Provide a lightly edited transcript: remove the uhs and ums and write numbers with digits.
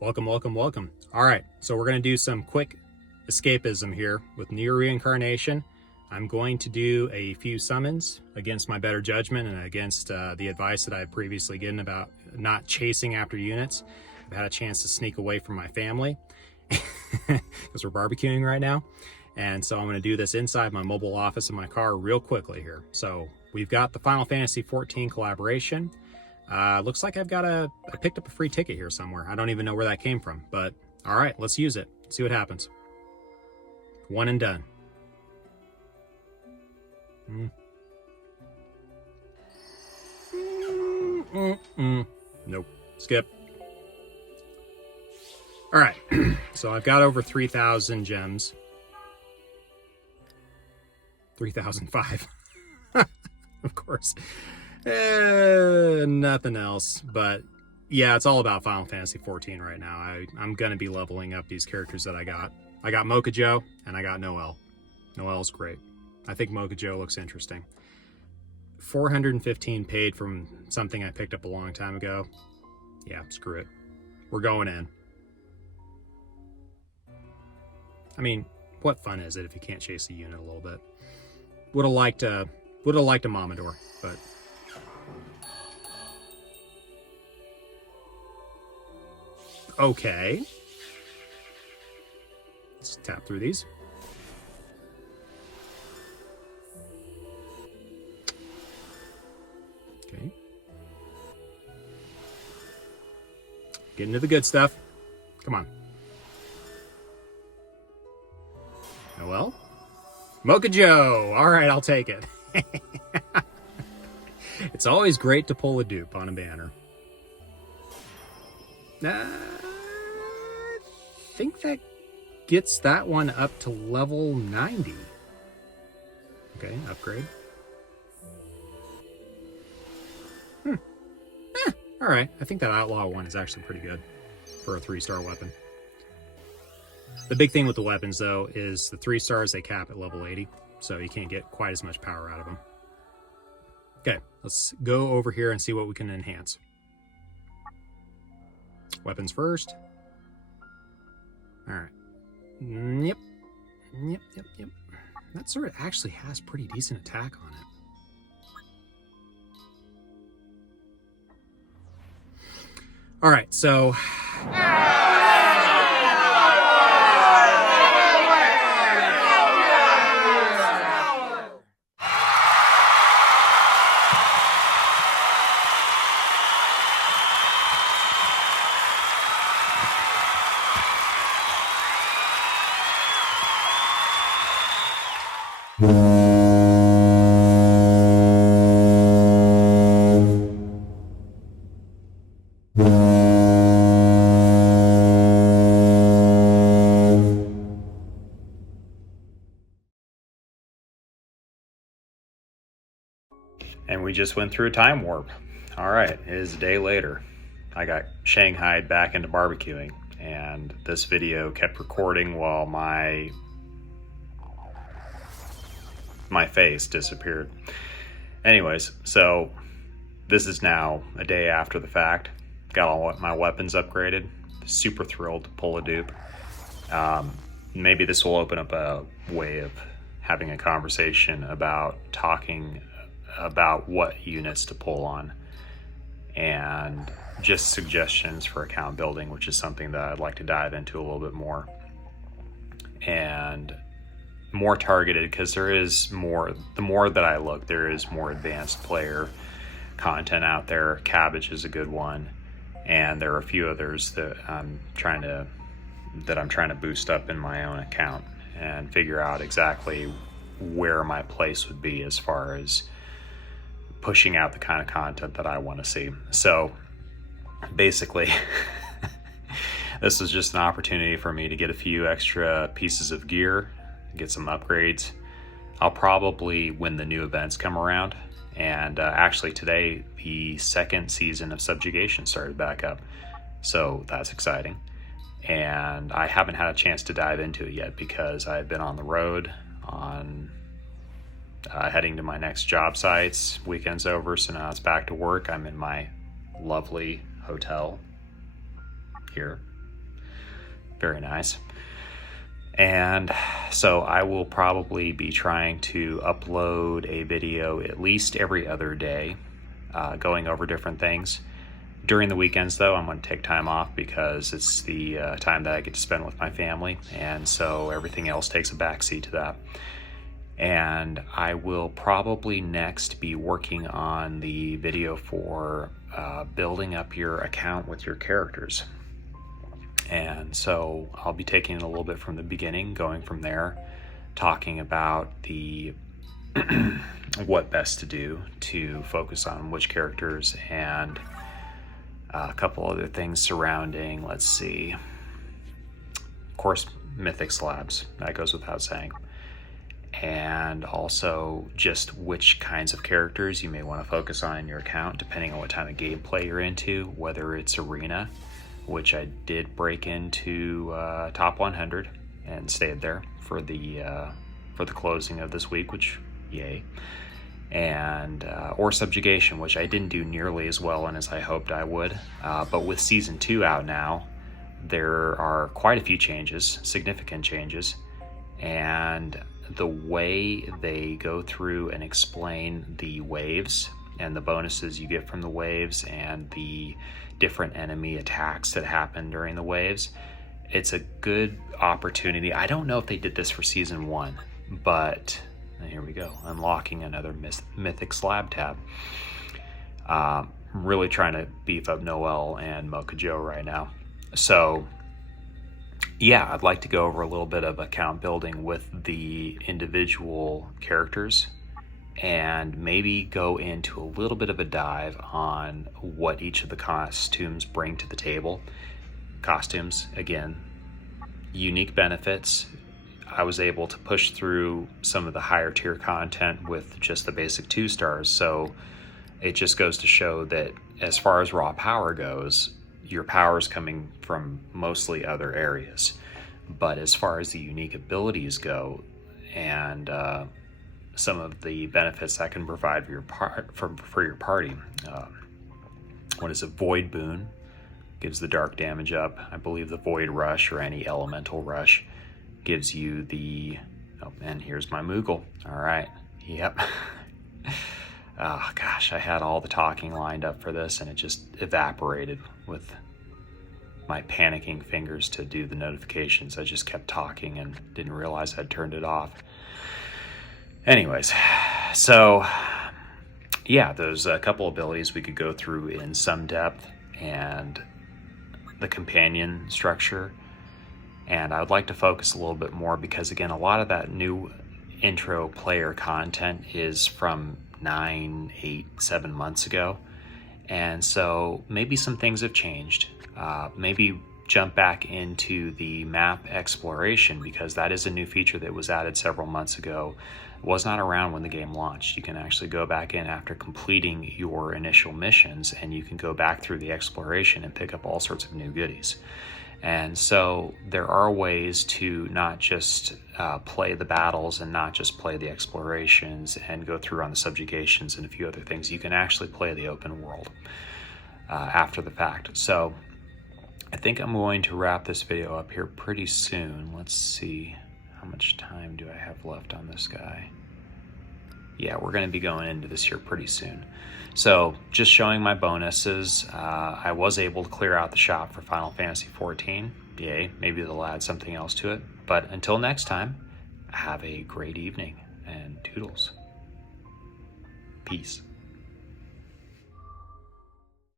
Welcome, welcome, welcome. All right, so we're going to do some quick escapism here with Near Reincarnation. I'm going to do a few summons against my better judgment and against the advice that I've previously given about not chasing after units. I've had a chance to sneak away from my family because we're barbecuing right now. And so I'm going to do this inside my mobile office in my car real quickly here. So we've got the Final Fantasy XIV collaboration. Looks like I picked up a free ticket here somewhere. I don't even know where that came from, but all right, let's use it. See what happens. One and done. Nope. Skip. All right. So I've got over 3,000 gems. 3,005. Of course. Nothing else, but yeah, it's all about Final Fantasy XIV right now. I'm gonna be leveling up these characters that I got. I got Mocha Joe and I got Noelle. Noelle's great. I think Mocha Joe looks interesting. 415 paid from something I picked up a long time ago. Yeah, screw it. We're going in. I mean, what fun is it if you can't chase the unit a little bit? Would have liked a Mamador, but okay. Let's tap through these. Okay. Get into the good stuff. Come on. Noelle? Mocha Joe! All right, I'll take it. It's always great to pull a dupe on a banner. I think that gets that one up to level 90. Okay, upgrade. All right, I think that Outlaw one is actually pretty good for a 3-star weapon. The big thing with the weapons, though, is the 3 stars, they cap at level 80, so you can't get quite as much power out of them. Okay, let's go over here and see what we can enhance. Weapons first. All right. Yep. That sword actually has pretty decent attack on it. All right, so... And we just went through a time warp. All right, it is a day later. I got shanghaied back into barbecuing, and this video kept recording while my face disappeared. Anyways, so this is now a day after the fact. Got all my weapons upgraded. Super thrilled to pull a dupe. Maybe this will open up a way of having a conversation about talking about what units to pull on and just suggestions for account building, which is something that I'd like to dive into a little bit more and more targeted, because there is more, the more that I look, there is more advanced player content out there. Cabbage is a good one, and there are a few others that I'm trying to boost up in my own account and figure out exactly where my place would be as far as pushing out the kind of content that I want to see. So basically, this is just an opportunity for me to get a few extra pieces of gear, get some upgrades. I'll probably, when the new events come around, and actually today the 2nd season of Subjugation started back up, so that's exciting. And I haven't had a chance to dive into it yet because I've been on the road on heading to my next job sites. Weekend's over, so now it's back to work. I'm in my lovely hotel here Very nice. And so I will probably be trying to upload a video at least every other day, going over different things. During the weekends, though, I'm going to take time off because it's the time that I get to spend with my family, and so everything else takes a backseat to that. And I will probably next be working on the video for building up your account with your characters. And so I'll be taking it a little bit from the beginning, going from there, talking about the what best to do to focus on which characters, and a couple other things surrounding, let's see, of course, mythic slabs, that goes without saying. And also just which kinds of characters you may want to focus on in your account, depending on what kind of gameplay you're into, whether it's arena, which I did break into top 100 and stayed there for the closing of this week, which yay. And or subjugation, which I didn't do nearly as well in as I hoped I would, but with season 2 out now, there are quite a few changes, significant changes, and the way they go through and explain the waves and the bonuses you get from the waves and the different enemy attacks that happen during the waves, it's a good opportunity. I don't know if they did this for season 1, but here we go, unlocking another mythic slab tab. Really trying to beef up Noel and Mocha Joe right now. So yeah, I'd like to go over a little bit of account building with the individual characters, and maybe go into a little bit of a dive on what each of the costumes bring to the table. Costumes, again, unique benefits. I was able to push through some of the higher tier content with just the basic 2 stars, so it just goes to show that as far as raw power goes, your power is coming from mostly other areas. But as far as the unique abilities go, and some of the benefits that can provide for your party, what is it? Void Boon gives the dark damage up. I believe the Void Rush, or any elemental rush, gives you the, oh, and here's my Moogle. All right, yep. Oh gosh, I had all the talking lined up for this and it just evaporated with my panicking fingers to do the notifications. I just kept talking and didn't realize I'd turned it off. Anyways, so yeah, there's a couple abilities we could go through in some depth, and the companion structure. And I would like to focus a little bit more because, again, a lot of that new intro player content is from 9, 8, 7 months ago. And so maybe some things have changed. Maybe jump back into the map exploration, because that is a new feature that was added several months ago. It was not around when the game launched. You can actually go back in after completing your initial missions, and you can go back through the exploration and pick up all sorts of new goodies. And so there are ways to not just play the battles and not just play the explorations and go through on the subjugations and a few other things. You can actually play the open world after the fact. So I think I'm going to wrap this video up here pretty soon. Let's see, how much time do I have left on this guy? Yeah, we're going to be going into this here pretty soon. So just showing my bonuses. I was able to clear out the shop for Final Fantasy XIV. Yay, maybe they'll add something else to it. But until next time, have a great evening and toodles. Peace.